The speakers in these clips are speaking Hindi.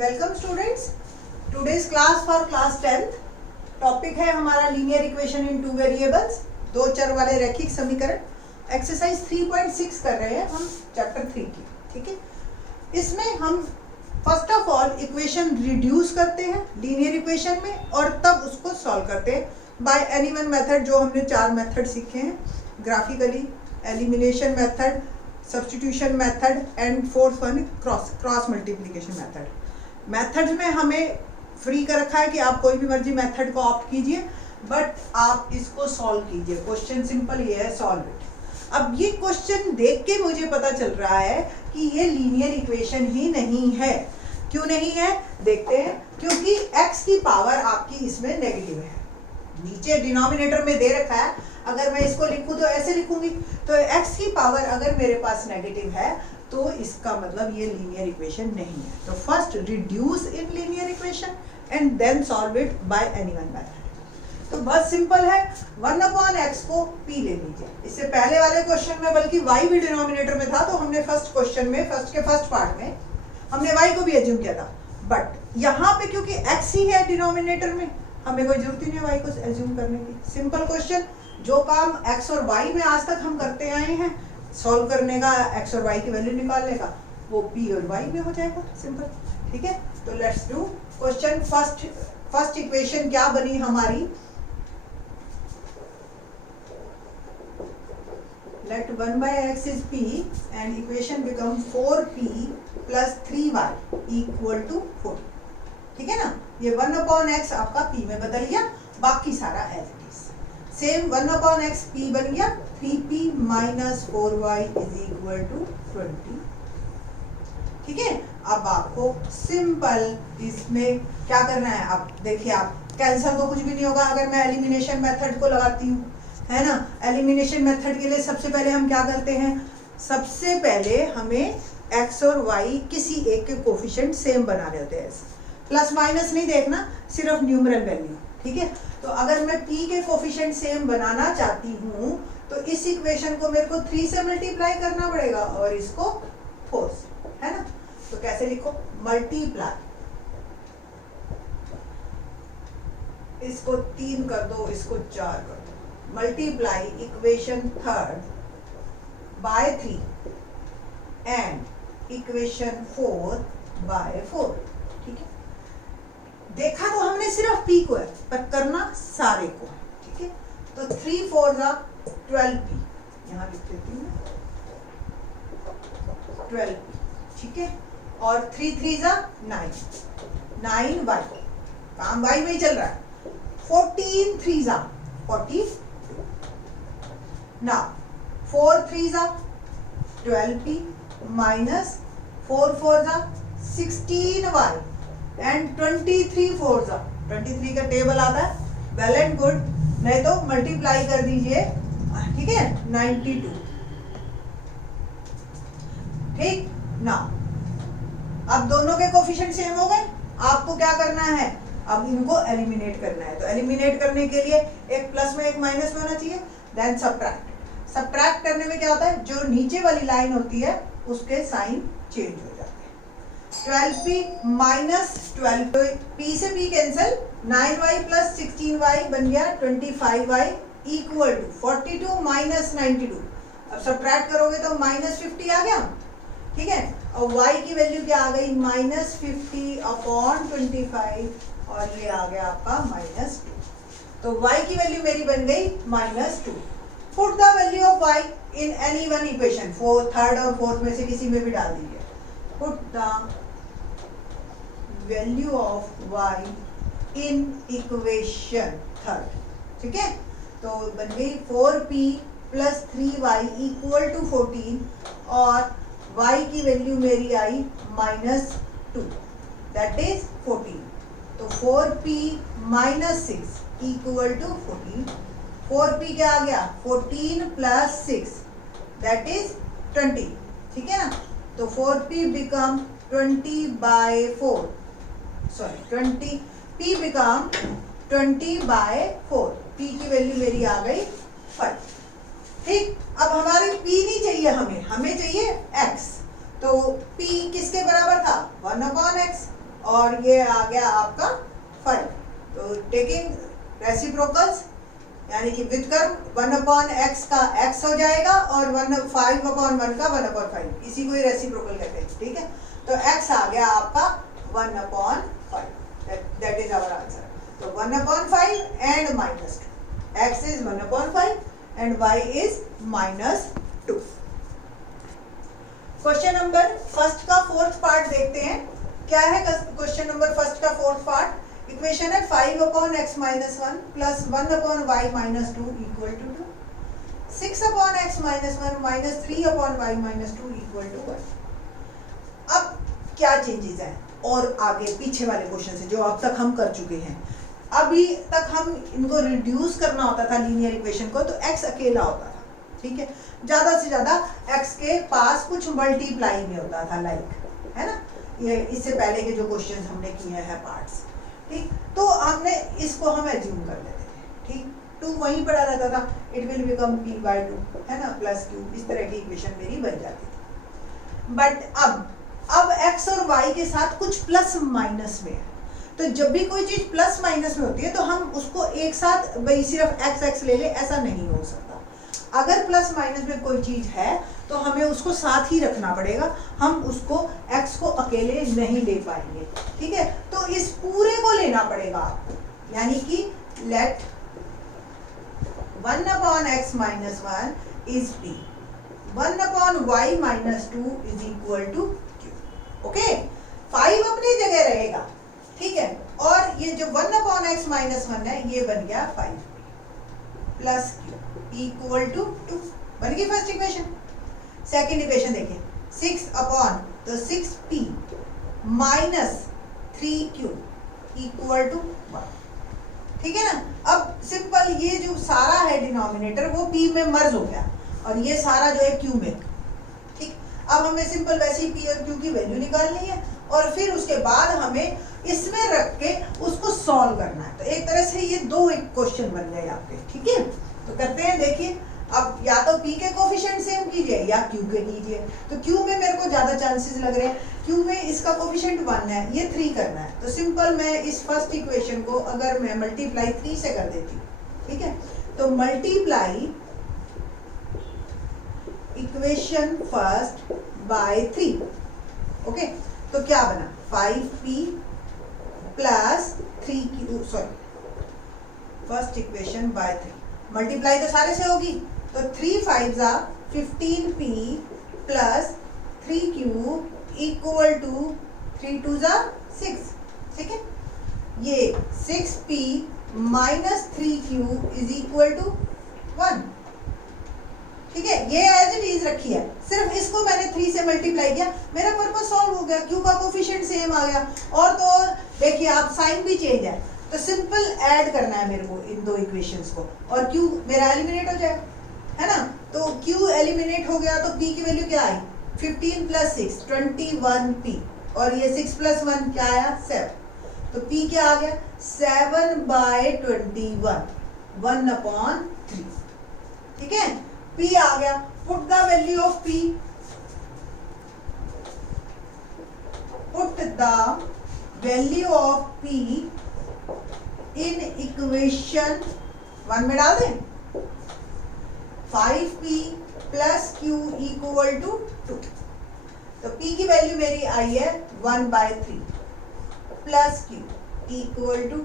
Welcome students, today's class for class 10th। Topic है हमारा linear equation in two variables, दो चर वाले रैखिक समीकरण। एक्सरसाइज 3.6 कर रहे हैं हम चैप्टर 3 की। ठीक है, इसमें हम first of all equation reduce करते हैं लीनियर इक्वेशन में और तब उसको सॉल्व करते हैं बाय एनी वन मेथड। जो हमने 4 मेथड सीखे हैं, graphically, elimination method, substitution method and fourth one cross multiplication method. Methods में हमें फ्री कर रखा है कि आप कोई भी मर्जी मेथड को ऑप्ट कीजिए, बट आप इसको सॉल्व कीजिए। क्वेश्चन सिंपल ये है, सॉल्व इट। अब ये क्वेश्चन देख के मुझे पता चल रहा है कि ये लीनियर इक्वेशन ही नहीं है। क्यों नहीं है देखते हैं। क्योंकि x की पावर आपकी इसमें नेगेटिव है। नीचे डिनोमिनेटर में दे रखा है, अगर मैं इसको लिखूं तो ऐसे लिखूंगी, तो x की पावर अगर मेरे पास नेगेटिव है तो इसका मतलब ये लीनियर इक्वेशन नहीं है। तो first reduce in linear equation and then solve it by any one method. तो बस सिंपल है, 1/x को p ले लीजिए। इससे पहले वाले क्वेश्चन में बल्कि y भी डिनोमिनेटर में था, तो हमने फर्स्ट क्वेश्चन में फर्स्ट पार्ट में हमने y को भी एज्यूम किया था। बट यहाँ पे क्योंकि x ही है डिनोमिनेटर में, हमें कोई जरूरत ही नहीं है y को एज्यूम करने की। सिंपल क्वेश्चन, जो काम x और y में आज तक हम करते आए हैं सॉल्व करने का, x और y की वैल्यू निकालने का, वो p और y में हो जाएगा। सिंपल। ठीक है, तो let's do question. First equation क्या बनी हमारी, let 1/x is p and equation become 4p plus 3y equal to 4। ठीक है ना, ये 1/x आपका p में बदल गया, बाकी सारा as it is same. 1/x p बन गया 3p minus 4y is equal to 20। ठीक है, अब आपको सिंपल इसमें क्या करना है। अब देखिए, आप कैंसर तो कुछ भी नहीं होगा अगर मैं एलिमिनेशन मेथड को लगाती हूँ, है ना। एलिमिनेशन मेथड के लिए सबसे पहले हम क्या करते हैं, सबसे पहले हमें x और y किसी एक के कोफिशिएंट सेम बनाने होते हैं। प्लस माइनस नहीं देखना, सिर्फ न्यूमरल वैल्यू। ठीक है, तो अगर मैं p के कोफिशिएंट सेम बनाना चाहती हूँ तो इस इक्वेशन को मेरे को 3 से मल्टीप्लाई करना पड़ेगा और इसको 4 से, है ना। तो कैसे लिखो, मल्टीप्लाई, इसको 3 कर दो, इसको 4 कर दो। Multiply equation third by 3 and equation 4 by 4। ठीक है, देखा तो हमने सिर्फ p को है, पर करना सारे को है। ठीक है, तो 3 4 जा 12p, यहाँ लिख देती हूँ 12p। ठीक है, और 3 3 जा 9y, काम y में ही चल रहा है। 14 3 जा 40, now 4 3 जा 12p minus 4 4 जा 16y and 23 4 जा 23 का टेबल आता है, वेल एंड गुड। नहीं तो मल्टीप्लाई कर दीजिए, ठीक है, 92। ठीक ना, अब दोनों के कोफिशिएंट सेम हो गए। आपको क्या करना है, अब इनको एलिमिनेट करना है। तो एलिमिनेट करने के लिए एक प्लस में एक माइनस में होना चाहिए, देन सब्ट्रैक्ट। सब्ट्रैक्ट करने में क्या होता है, जो नीचे वाली लाइन होती है उसके साइन चेंज हो जाते हैं। 12p माइनस 12, तो p से p cancel, 9y plus 16y बन गया 25y इक्वल टू 42 माइनस 92। अब सब्ट्रैक्ट करोगे तो माइनस 50 आ गया। ठीक है, और y की वैल्यू क्या आ गई, माइनस 50 अपॉन 25, और ये आ गया आपका माइनस 2। तो y की वैल्यू मेरी बन गई minus 2। Put the value of y in any one equation, third और फोर्थ में से किसी में भी डाल दीजिए। Put the value of y in equation third. ठीक है, तो बन गई 4p plus 3y equal to 14 और y की वैल्यू मेरी आई माइनस 2, दैट इज 14। तो 4p minus 6 equal to 14। 4p क्या आ गया, 14 प्लस 6 दैट इज 20। ठीक है ना, तो 4p become 20/4, sorry 20p become 20/4। p की वैल्यू मेरी आ गई 5। ठीक, अब हमारे p नहीं चाहिए, हमें चाहिए x। तो p किसके बराबर था, 1/x। और ये आ गया आपका 5। तो टेकिंग रेसिप्रोकल्स यानी कि व्युत्क्रम 1/x का x हो जाएगा और 5/1 का 1/5, इसी को ही रेसिप्रोकल कहते हैं, ठीक है। तो x आ गया आपका 1/5, दैट इज आवर आंसर। तो 1/5 and -2, x is 1/5 and y is -2। Question number first का फोर्थ पार्ट देखते हैं। क्या है क्वेश्चन नंबर फर्स्ट का फोर्थ पार्ट? इक्वेशन है 5/x - 1 plus 1/y - 2 equal to 2, 6/x - 1 minus 3/y - 2 equal to 1। अब क्या चेंजेस हैं और आगे पीछे वाले क्वेश्चन से जो अब तक हम कर चुके हैं? अभी तक हम इनको रिड्यूस करना होता था लीनियर इक्वेशन को, तो x अकेला होता था, ठीक है। ज्यादा से ज्यादा x के पास कुछ मल्टीप्लाई में होता था, लाइक, है ना, ये इससे पहले के जो क्वेश्चंस हमने किए हैं पार्ट्स, ठीक। तो हमने इसको हम एज्यूम कर लेते थे, ठीक। 2 वहीं पड़ा रहता था, इट विल बिकम p/2, है ना, प्लस q, इस तरह की इक्वेशन मेरी बन जाती थी। बट अब x और y के साथ कुछ प्लस माइनस में है, तो जब भी कोई चीज प्लस माइनस में होती है तो हम उसको एक साथ भाई सिर्फ x ले ले, ऐसा नहीं हो सकता। अगर प्लस माइनस में कोई चीज है तो हमें उसको साथ ही रखना पड़ेगा, हम उसको x को अकेले नहीं ले पाएंगे, ठीक है। तो इस पूरे को लेना पड़ेगा आपको, यानी कि let 1/x - 1 is p, 1/y - 2 is equal to q, okay. 5 अपनी जगह रहेगा, ठीक है, और ये जो 1/x - 1 है ये बन गया 5 प्लस q इक्वल टू 2, बन गई फर्स्ट इक्वेशन। सेकेंड इक्वेशन देखिए, 6/6p minus 3q equal to 1, ठीक है ना। अब सिंपल ये जो सारा है डिनोमिनेटर वो p में मर्ज हो गया और ये सारा जो है q में, ठीक। अब हमें सिंपल वैसे ही p और q की वैल्यू निकालनी है और फिर उसके बाद हमें इसमें रख के उसको सॉल्व करना है। तो एक तरह से ये दो एक क्वेश्चन बन गए आपके, ठीक है। तो करते हैं, देखिए, अब या तो p के कोफिशिएंट सेम कीजिए या q के कीजिए। तो q में मेरे को ज्यादा चांसेस लग रहे हैं, q में इसका कोफिशिएंट 1 है, ये 3 करना है। तो सिंपल मैं इस फर्स्ट इक्वेशन को अगर मैं मल्टीप्लाई 3 से कर देती हूँ, ठीक है, तो multiply equation first bye 3, okay. तो क्या बना, 5p plus 3q, sorry, first equation by 3, multiply तो सारे से होगी, तो 3 5 15p plus 3q equal to 3 2 6, ठीक है। ये 6p minus 3q is equal to 1, ठीक है। ये एज इट इज रखी है, सिर्फ इसको मैंने 3 से मल्टीप्लाई किया, मेरा पर्पस सॉल्व हो गया, q का कोफिशिएंट सेम आ गया। और तो और देखिए आप साइन भी चेंज है, तो सिंपल ऐड करना है मेरे को इन दो इक्वेशंस को और q मेरा एलिमिनेट हो जाएगा, है ना। तो q एलिमिनेट हो गया तो p की वैल्यू क्या आई, 15 प्लस 6 21p, और ये 6 प्लस 1 क्या आया, 7। तो p क्या आ गया, 7/21, 1/3, ठीक है। p आ गया, put the value of p, put the value of p in equation 1 में डाल दें, 5p plus q equal to 2। तो p की वैल्यू मेरी आई है 1/3 plus q equal to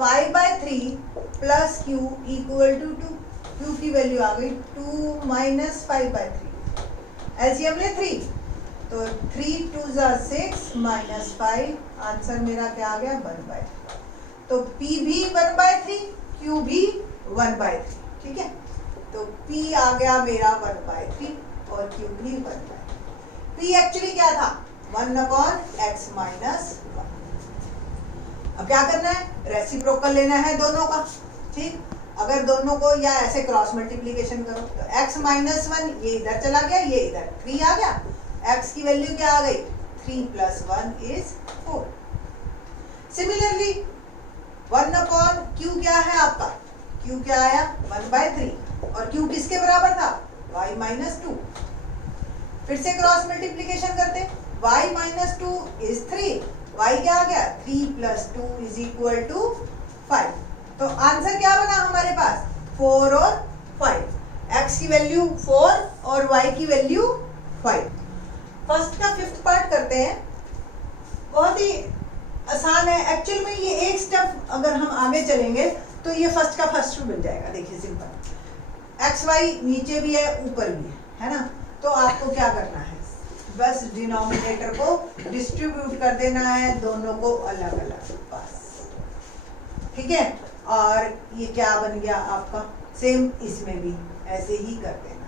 5/3 plus q equal to 2, q की वैल्यू आ गई 2 माइनस 5/3, एलसीएम ले 3, तो 3 2 6 माइनस 5, आंसर मेरा क्या आ गया, 1/3। तो p भी 1/3, q भी 1/3, ठीक है। तो p आ गया मेरा 1/3 और q भी 1/3। p एक्चुअली क्या था, 1/x - 1। अब क्या करना है, रेसिप्रोकल लेना है दोनों का, ठीक। अगर दोनों को या ऐसे क्रॉस मल्टीप्लिकेशन करो तो x - 1 ये इधर चला गया, ये इधर 3 आ गया, x की वैल्यू क्या आ गई, 3 + 1 इज 4। सिमिलरली 1/q क्या है आपका, q क्या आया 1/3 और q किसके बराबर था, y - 2। फिर से क्रॉस मल्टीप्लिकेशन करते, y - 2 इज 3 y क्या आ गया 3 + 2 = 5। तो आंसर क्या बना हमारे पास 4 और 5। x की वैल्यू 4 और y की वैल्यू 5। फर्स्ट का फिफ्थ पार्ट करते हैं, बहुत ही आसान है एक्चुअल में। ये एक स्टेप अगर हम आगे चलेंगे तो ये फर्स्ट का फर्स्ट बन जाएगा। देखिए सिंपल, एक्स वाई नीचे भी है ऊपर भी है ना, तो आपको क्या करना है बस डिनोमिनेटर को डिस्ट्रीब्यूट कर देना है, दोनों को अलग अलग बस, ठीक है। और ये क्या बन गया आपका, सेम इसमें भी ऐसे ही कर देना।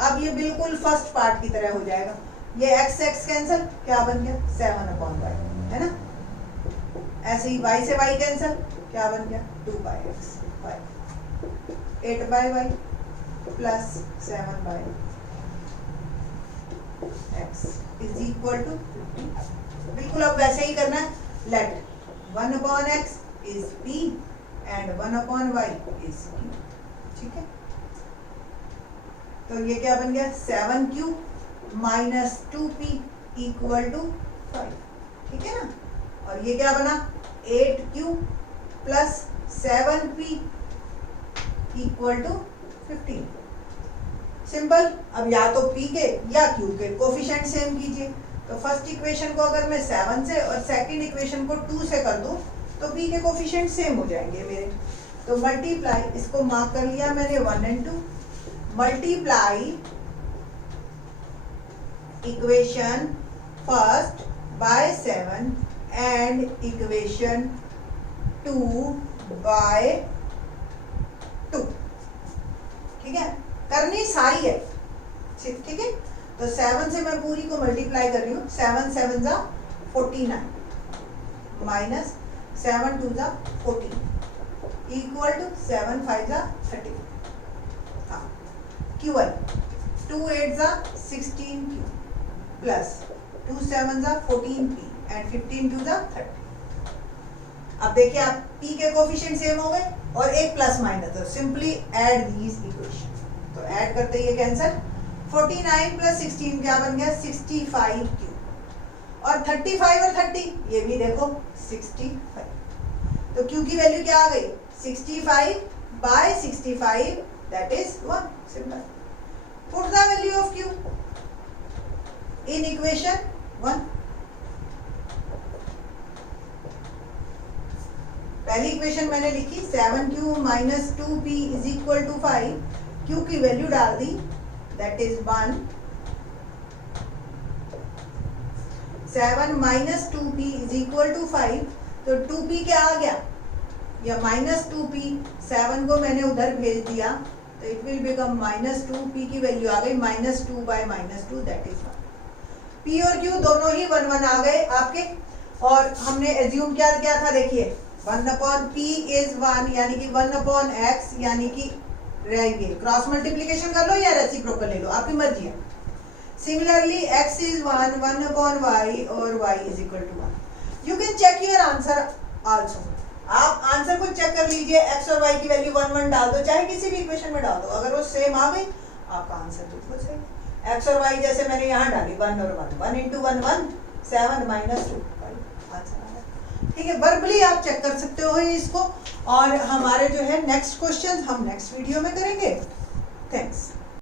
अब ये बिल्कुल फर्स्ट पार्ट की तरह हो जाएगा। ये x कैंसिल, क्या बन गया 7/y है ना। ऐसे ही y से y कैंसिल, क्या बन गया 2/x 8/y plus 7/x is equal to 50। बिल्कुल अब वैसे ही करना है। Let 1/x is p and 1/y is q, ठीक है। तो ये क्या बन गया 7q minus 2p equal to 5, ठीक है ना। और ये क्या बना 8q plus 7p equal to 15। Simple. अब या तो p के या q के कोफिशिएंट सेम कीजिए। तो फर्स्ट इक्वेशन को अगर मैं 7 से और सेकंड इक्वेशन को 2 से कर दूं तो p के कोफिशिएंट सेम हो जाएंगे मेरे। तो मल्टीप्लाई, इसको मार्क कर लिया मैंने 1 and 2, multiply equation first by 7 and equation 2 by 2, ठीक है। करनी सारी है, ठीक है। तो 7 से मैं पूरी को मल्टीप्लाई कर रही हूँ। 7 7 जा 49 माइनस 7 2 जा 14 इक्वल टू 7 5 जा 30। हाँ, Q1 2 8 जा 16Q प्लस 2 7 जा 14P एंड 15 2 जा 30। अब देखिए आप P के कोफिशिएंट सेम हो गए और एक प्लस माइनस, तो सिंपली ऐड दीज इक्वेशन। तो ऐड करते ही ये कैंसिल, 49 प्लस 16 क्या बन गया 65Q और 35 और 30 ये भी देखो 65। तो Q की वैल्यू क्या आ गई 65/65 that is 1। Simple. Put the value of Q in equation 1। पहली इक्वेशन मैंने लिखी 7q minus 2p is equal to 5। q की वैल्यू डाल दी that is 1। 7 minus 2p is equal to 5। तो 2p क्या आ गया, या माइनस 2p, 7 को मैंने उधर भेज दिया तो it will become minus 2p की वैल्यू आ गई -2/-2 दैट इज 1। P और Q दोनों ही 1 1 आ गए आपके। और हमने एज्यूम क्या किया था, देखिए 1/P इज 1 यानी कि 1/x यानी कि रहेंगे। क्रॉस मल्टीप्लिकेशन कर लो या रेसिप्रोकल ले लो, आपकी मर्जी है। सिमिलरली x इज 1 1/y और y is equal to 1। You can check your answer also. आप आंसर को चेक कर लीजिए, x और y की वैल्यू 1 1 डाल दो, चाहे किसी भी इक्वेशन में डाल दो, अगर वो सेम आ गई आपका आंसर बिल्कुल सही। x और y जैसे मैंने यहाँ डाली 1 और 1, 1 into 1 1, 7 minus 2 5 आंसर आ गया, ठीक है। वर्बली आप चेक कर सकते हो इसको। और हमारे जो है नेक्स्ट क्वेश्चन हम नेक्स्ट वीडियो में करेंगे। थैंक्स।